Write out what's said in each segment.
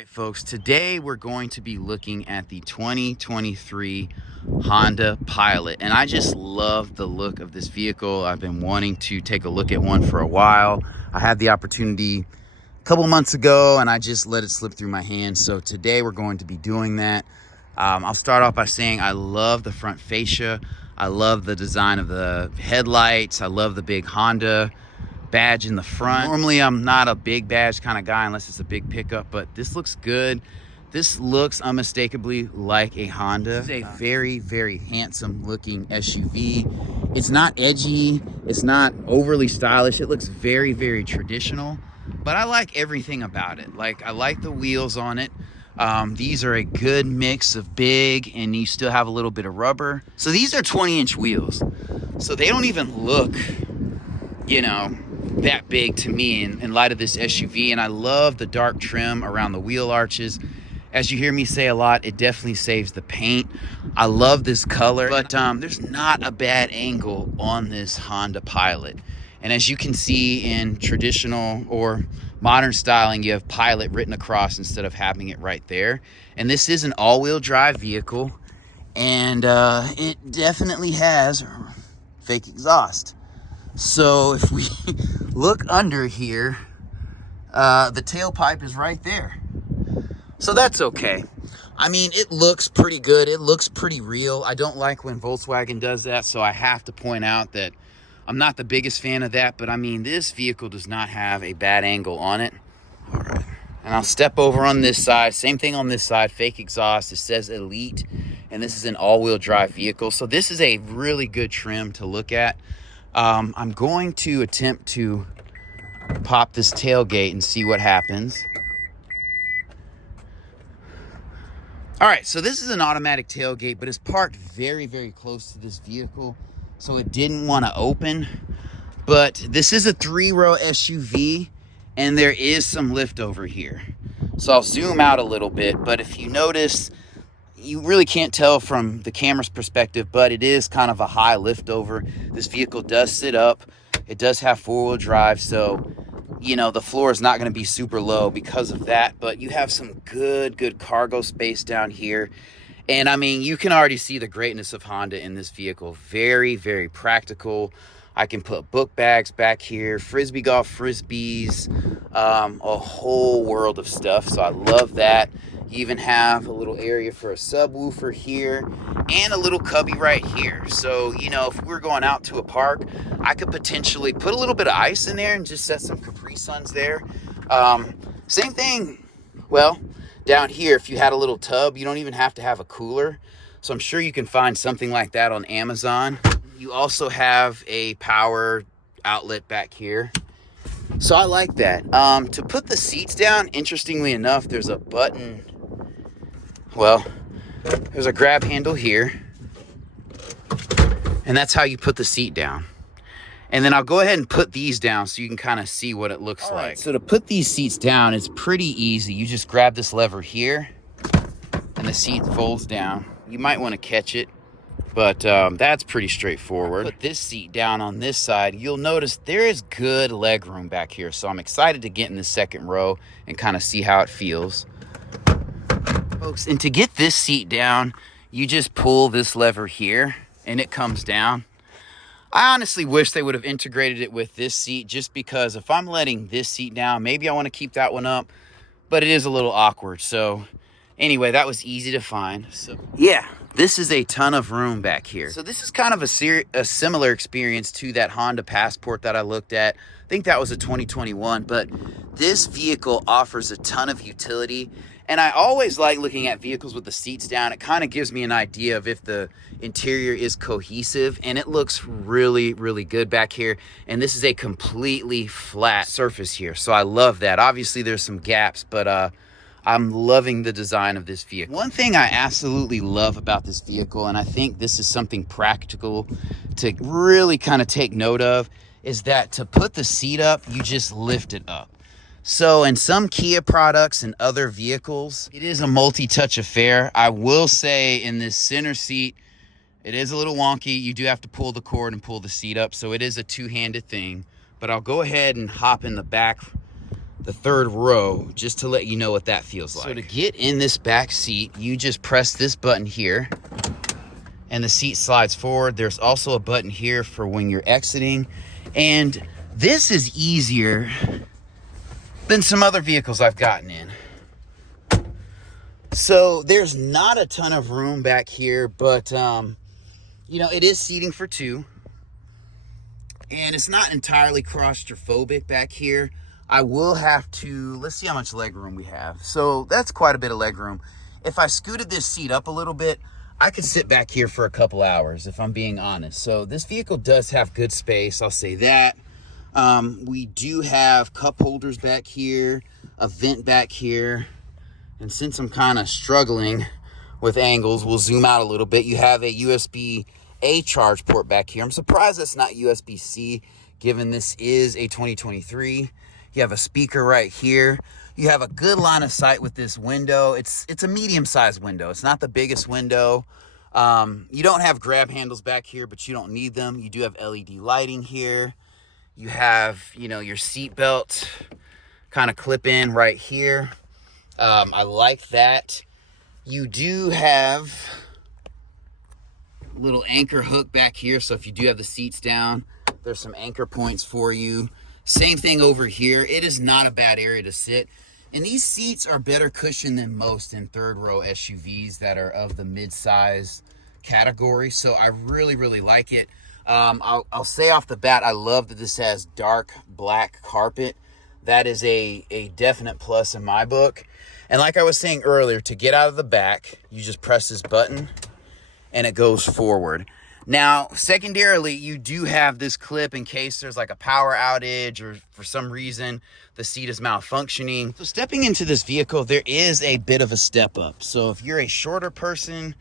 right, folks, today we're going to be looking at the 2023 Honda Pilot, and I just love the look of this vehicle. I've been wanting to take a look at one for a while. I had the opportunity a couple months ago and I just let it slip through my hands, so today we're going to be doing that. I'll start off by saying I love the front fascia. I love the design of the headlights. I love the big Honda badge in the front. Normally I'm not a big badge kind of guy unless it's a big pickup, but this looks good. This looks unmistakably like a Honda. It's a very, very handsome looking SUV. It's not edgy, it's not overly stylish. It looks very, very traditional, but I like everything about it. Like, I like the wheels on it. These are a good mix of big, and you still have a little bit of rubber. So these are 20-inch wheels, so they don't even look, you know, that big to me in light of this SUV. And I love the dark trim around the wheel arches. As you hear me say a lot, it definitely saves the paint. I love this color, but there's not a bad angle on this Honda Pilot. And as you can see, in traditional or modern styling, you have Pilot written across instead of having it right there. And this is an all-wheel drive vehicle, and it definitely has fake exhaust. So if we look under here, the tailpipe is right there. So that's okay. I mean, it looks pretty good. It looks pretty real. I don't like when Volkswagen does that, so I have to point out that I'm not the biggest fan of that. But I mean, this vehicle does not have a bad angle on it. All right. And I'll step over on this side. Same thing on this side, fake exhaust. It says Elite, and this is an all-wheel drive vehicle. So this is a really good trim to look at. I'm going to attempt to pop this tailgate and see what happens. All right, so this is an automatic tailgate, but it's parked very, very close to this vehicle, so it didn't want to open. But this is a 3-row SUV, and there is some lift over here. So I'll zoom out a little bit, but if you notice, you really can't tell from the camera's perspective, but it is kind of a high lift over. This vehicle does sit up. It does have 4-wheel drive, so, you know, the floor is not going to be super low because of that, but you have some good cargo space down here. And I mean, you can already see the greatness of Honda in this vehicle. Very, very practical. I can put book bags back here, frisbee golf frisbees, a whole world of stuff. So I love that. You even have a little area for a subwoofer here and a little cubby right here. So, you know, if we're going out to a park, I could potentially put a little bit of ice in there and just set some Capri Suns there. Same thing, well, down here, if you had a little tub, you don't even have to have a cooler. So I'm sure you can find something like that on Amazon. You also have a power outlet back here. So I like that. To put the seats down, interestingly enough, there's a button. Well, there's a grab handle here, and that's how you put the seat down. And then I'll go ahead and put these down so you can kind of see what it looks like. So to put these seats down, it's pretty easy. You just grab this lever here, and the seat folds down. You might want to catch it, but that's pretty straightforward. Put this seat down on this side. You'll notice there is good leg room back here, so I'm excited to get in the second row and kind of see how it feels. Folks, and to get this seat down, you just pull this lever here, and it comes down. I honestly wish they would have integrated it with this seat, just because if I'm letting this seat down, maybe I want to keep that one up, but it is a little awkward. So anyway, that was easy to find. So yeah, this is a ton of room back here. So this is kind of a similar experience to that Honda Passport that I looked at. I think that was a 2021, but this vehicle offers a ton of utility. And I always like looking at vehicles with the seats down. It kind of gives me an idea of if the interior is cohesive, and it looks really, really good back here. And this is a completely flat surface here, so I love that. Obviously, there's some gaps, but I'm loving the design of this vehicle. One thing I absolutely love about this vehicle, and I think this is something practical to really kind of take note of, is that to put the seat up, you just lift it up. So in some Kia products and other vehicles, it is a multi-touch affair. I will say in this center seat, it is a little wonky. You do have to pull the cord and pull the seat up, so it is a two-handed thing. But I'll go ahead and hop in the back the third row, just to let you know what that feels like. So to get in this back seat, you just press this button here and the seat slides forward. There's also a button here for when you're exiting. And this is easier than some other vehicles I've gotten in. So there's not a ton of room back here, but you know, it is seating for two. And it's not entirely claustrophobic back here. I will have to, let's see how much leg room we have. So that's quite a bit of leg room. If I scooted this seat up a little bit, I could sit back here for a couple hours, if I'm being honest. So this vehicle does have good space, I'll say that. We do have cup holders back here, a vent back here. And since I'm kind of struggling with angles, we'll zoom out a little bit. You have a USB-A charge port back here. I'm surprised that's not USB-C, given this is a 2023. You have a speaker right here. You have a good line of sight with this window. It's a medium-sized window. It's not the biggest window. You don't have grab handles back here, but you don't need them. You do have LED lighting here. You have, you know, your seat belt kind of clip in right here. I like that. You do have a little anchor hook back here, so if you do have the seats down, there's some anchor points for you. Same thing over here. It is not a bad area to sit. And these seats are better cushioned than most in third row SUVs that are of the mid-size category. So I really, really like it. I'll say off the bat, I love that this has dark black carpet. That is a definite plus in my book. And like I was saying earlier, to get out of the back, you just press this button and it goes forward. Now, secondarily, you do have this clip in case there's like a power outage or for some reason the seat is malfunctioning. So stepping into this vehicle, there is a bit of a step up. So if you're a shorter person,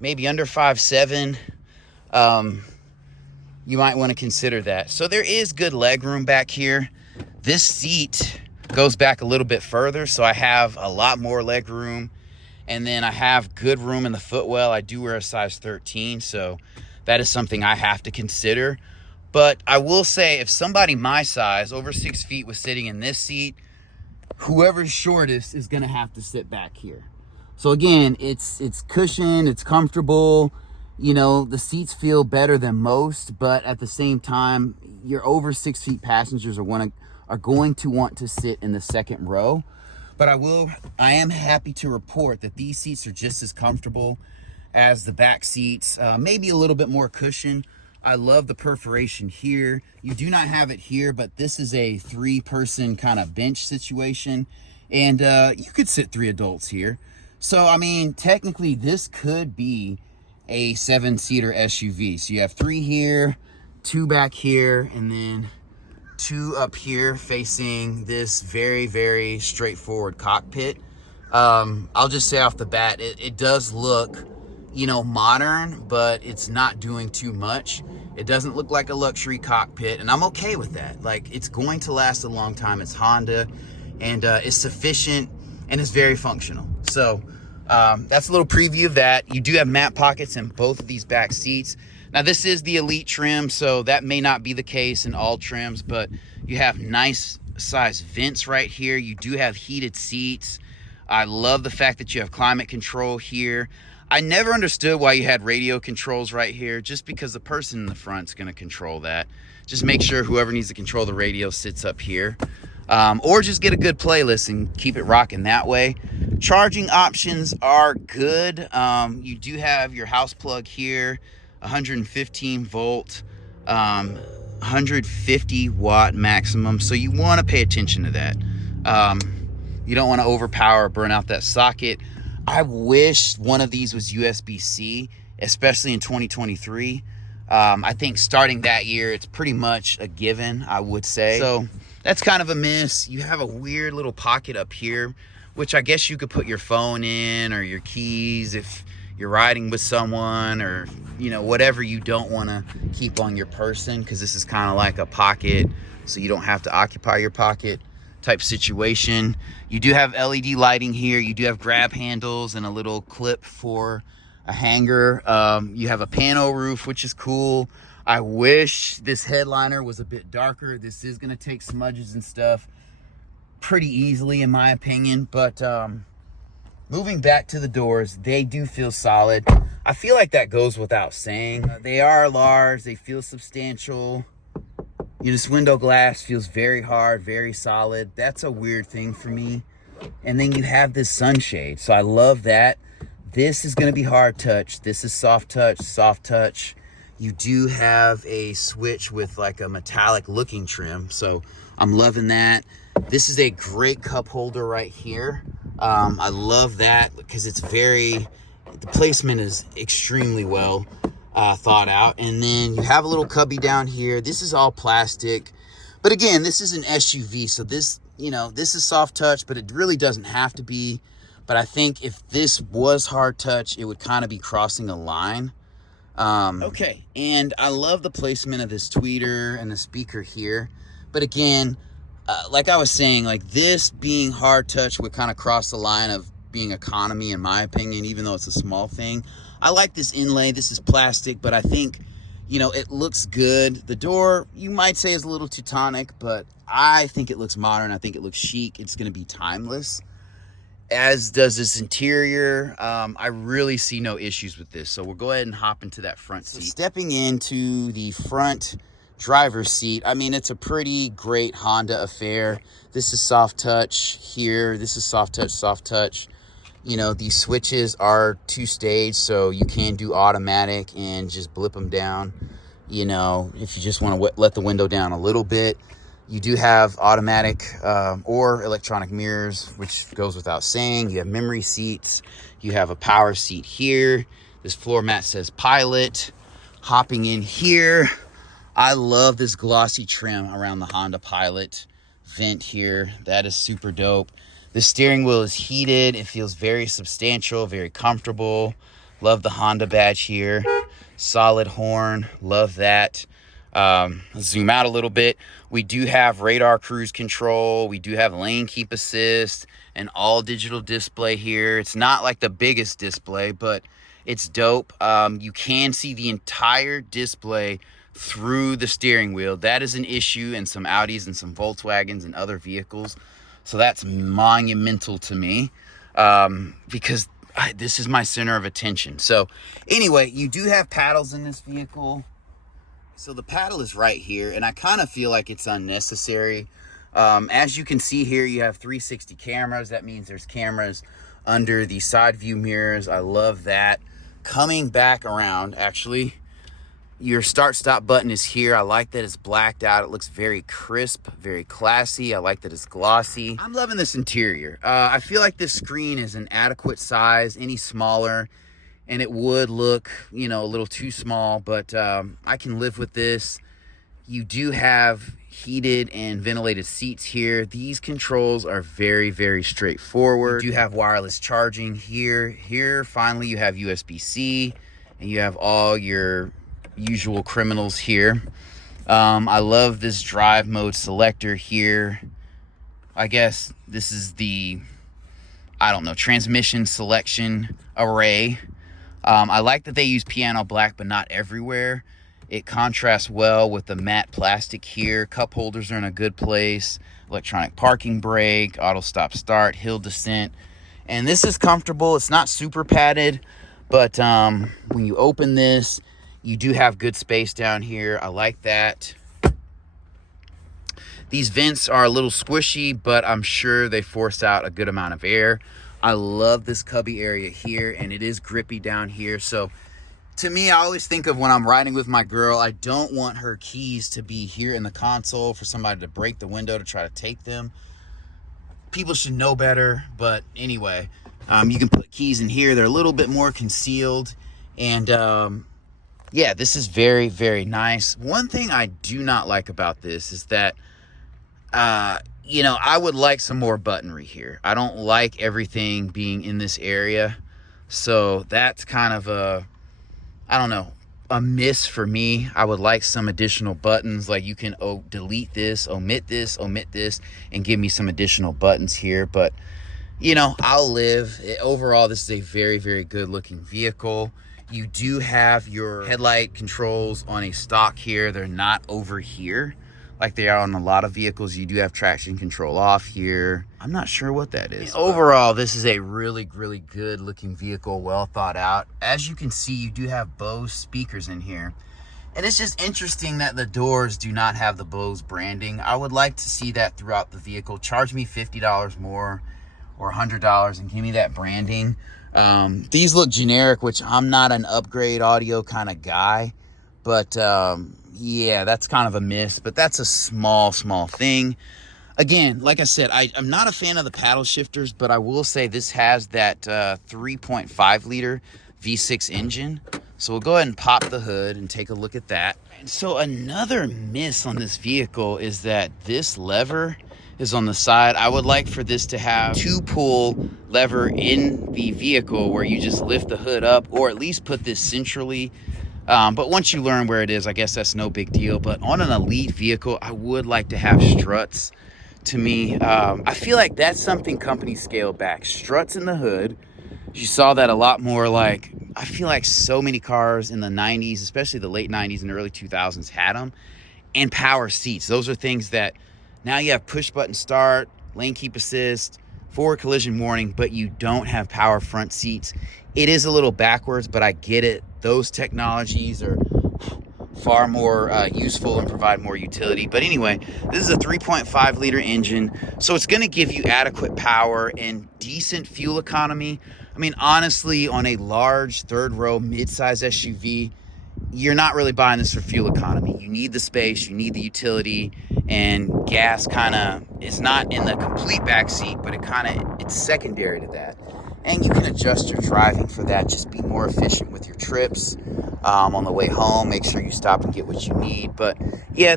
maybe under 5'7", you might want to consider that. So there is good leg room back here. This seat goes back a little bit further, so I have a lot more leg room. And then I have good room in the footwell. I do wear a size 13, so that is something I have to consider. But I will say, if somebody my size, over 6 feet, was sitting in this seat, whoever's shortest is gonna have to sit back here. So again, it's cushioned, it's comfortable. You know, the seats feel better than most, but at the same time, your over 6 feet passengers are going to want to sit in the second row. But I am happy to report that these seats are just as comfortable as the back seats, maybe a little bit more cushion. I love the perforation here. You do not have it here, but this is a 3-person kind of bench situation, and you could sit 3 adults here. So, I mean, technically this could be a 7-seater SUV. So you have 3 here, 2 back here, and then 2 up here facing this very, very straightforward cockpit. I'll just say off the bat, it does look, you know, modern, but it's not doing too much. It doesn't look like a luxury cockpit, and I'm okay with that. Like, it's going to last a long time. It's Honda, and it's sufficient, and it's very functional. So that's a little preview of that. You do have map pockets in both of these back seats. Now, this is the Elite trim, so that may not be the case in all trims, but you have nice size vents right here. You do have heated seats. I love the fact that you have climate control here. I never understood why you had radio controls right here, just because the person in the front is going to control that. Just make sure whoever needs to control the radio sits up here. Or just get a good playlist and keep it rocking that way. Charging options are good. You do have your house plug here. 115 volt, 150 watt maximum. So you want to pay attention to that. You don't want to overpower or burn out that socket. I wish one of these was USB-C, especially in 2023. I think starting that year, it's pretty much a given, I would say. So that's kind of a miss. You have a weird little pocket up here, which I guess you could put your phone in or your keys if you're riding with someone, or, you know, whatever you don't want to keep on your person, because this is kind of like a pocket, so you don't have to occupy your pocket type situation. You do have LED lighting here. You do have grab handles and a little clip for a hanger. You have a pano roof, which is cool. I wish this headliner was a bit darker. This is going to take smudges and stuff. pretty easily in my opinion. But moving back to the doors, they do feel solid. I feel like that goes without saying. They are large, they feel substantial. This window glass feels very hard, very solid. That's a weird thing for me. And then you have this sunshade, so I love that. This is gonna be hard touch. This is soft touch, soft touch. You do have a switch with like a metallic looking trim, so I'm loving that. This is a great cup holder right here. I love that because it's the placement is extremely well thought out. And then you have a little cubby down here. This is all plastic, but again, this is an SUV, so this, this is soft touch, but it really doesn't have to be. But I think if this was hard touch, it would kind of be crossing a line. Okay, and I love the placement of this tweeter and the speaker here. But again, like I was saying, like this being hard touch would kind of cross the line of being economy in my opinion, even though it's a small thing. I like this inlay. This is plastic, but I think, it looks good. The door, you might say, is a little Teutonic, but I think it looks modern. I think it looks chic. It's going to be timeless, as does this interior. I really see no issues with this. So we'll go ahead and hop into that front seat. So stepping into the front driver's seat, I mean, it's a pretty great Honda affair. This is soft touch here. This is soft touch, soft touch. These switches are 2-stage, so you can do automatic and just blip them down. If you just want to let the window down a little bit. You do have automatic or electronic mirrors, which goes without saying. You have memory seats. You have a power seat here. This floor mat says Pilot. Hopping in here, I love this glossy trim around the Honda Pilot vent here. That is super dope. The steering wheel is heated. It feels very substantial, very comfortable. Love the Honda badge here. Solid horn, love that. Zoom out a little bit. We do have radar cruise control. We do have lane keep assist, and all digital display here. It's not like the biggest display, but it's dope. You can see the entire display through the steering wheel. That is an issue in some Audis and some Volkswagens and other vehicles. So that's monumental to me because this is my center of attention. So anyway, you do have paddles in this vehicle. So the paddle is right here, and I kind of feel like it's unnecessary. As you can see here, you have 360 cameras. That means there's cameras under the side view mirrors. I love that. Coming back around, actually, your start-stop button is here. I like that it's blacked out. It looks very crisp, very classy. I like that it's glossy. I'm loving this interior. I feel like this screen is an adequate size. Any smaller, and it would look, a little too small, but I can live with this. You do have heated and ventilated seats here. These controls are very, very straightforward. You do have wireless charging here. Here, finally, you have USB-C, and you have all your usual criminals here. I love this drive mode selector here. I guess this is the, transmission selection array. I like that they use piano black, but not everywhere. It contrasts well with the matte plastic here. Cup holders are in a good place. Electronic parking brake, auto stop start, hill descent. And this is comfortable. It's not super padded, but when you open this, you do have good space down here. I like that. These vents are a little squishy, but I'm sure they force out a good amount of air. I love this cubby area here, and it is grippy down here. So to me, I always think of when I'm riding with my girl, I don't want her keys to be here in the console for somebody to break the window to try to take them. People should know better, but anyway, you can put keys in here. They're a little bit more concealed, and yeah, this is very, very nice. One thing I do not like about this is that, I would like some more buttonry here. I don't like everything being in this area. So that's kind of a miss for me. I would like some additional buttons. Like you can delete this, omit this, and give me some additional buttons here. But, I'll live. Overall, this is a very, very good looking vehicle. You do have your headlight controls on a stock here. They're not over here like they are on a lot of vehicles. You do have traction control off here. I'm not sure what that is. Overall, this is a really, really good looking vehicle, well thought out. As you can see, you do have Bose speakers in here. And it's just interesting that the doors do not have the Bose branding. I would like to see that throughout the vehicle. Charge me $50 more or $100 and give me that branding. These look generic, which I'm not an upgrade audio kind of guy. But yeah, that's kind of a miss. But that's a small thing. Again, like I said, I'm not a fan of the paddle shifters, but I will say this has that 3.5 liter V6 engine. So we'll go ahead and pop the hood and take a look at that. And so another miss on this vehicle is that this lever is on the side. I would like for this to have 2-pull lever in the vehicle where you just lift the hood up, or at least put this centrally. But once you learn where it is, I guess that's no big deal. But on an elite vehicle, I would like to have struts. To me, I feel like that's something companies scale back. Struts in the hood. You saw that a lot more. Like, I feel like so many cars in the 90s, especially the late 90s and early 2000s, had them. And power seats. Those are things that now you have push button start, lane keep assist, forward collision warning, but you don't have power front seats. It is a little backwards, but I get it. Those technologies are far more useful and provide more utility. But anyway, this is a 3.5 liter engine, so it's going to give you adequate power and decent fuel economy. I mean, honestly, on a large third row mid-size SUV, you're not really buying this for fuel economy. You need the space, you need the utility, and gas kind of is not in the complete back seat, but it's secondary to that. And you can adjust your driving for that. Just be more efficient with your trips on the way home. Make sure you stop and get what you need. But yeah,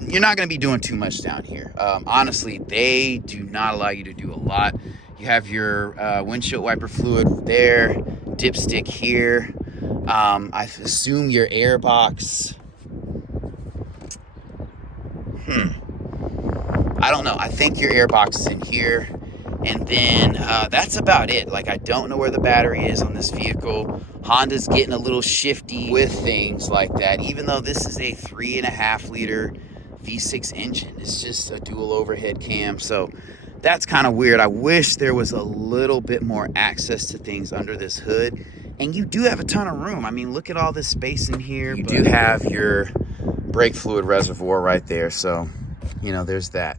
you're not going to be doing too much down here. Honestly, they do not allow you to do a lot. You have your windshield wiper fluid there, dipstick here. I assume your air box. I don't know. I think your air box is in here. And then that's about it. Like, I don't know where the battery is on this vehicle. Honda's getting a little shifty with things like that. Even though this is a 3.5 liter V6 engine, it's just a dual overhead cam. So that's kind of weird. I wish there was a little bit more access to things under this hood. And you do have a ton of room. I mean, look at all this space in here. You do have your brake fluid reservoir right there. So, there's that.